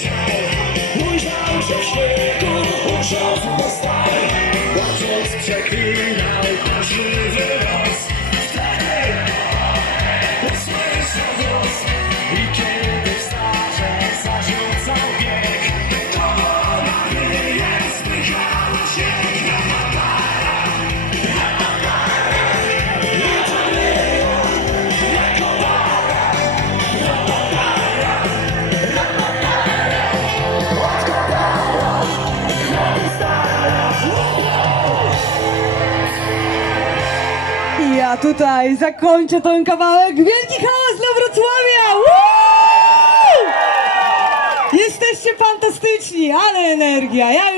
Ujrzał, że w śniegu usiądł na staj Łapiąc przeklinę Ja tutaj zakończę ten kawałek. Wielki hałas dla Wrocławia! Woo! Jesteście fantastyczni, ale energia. Ja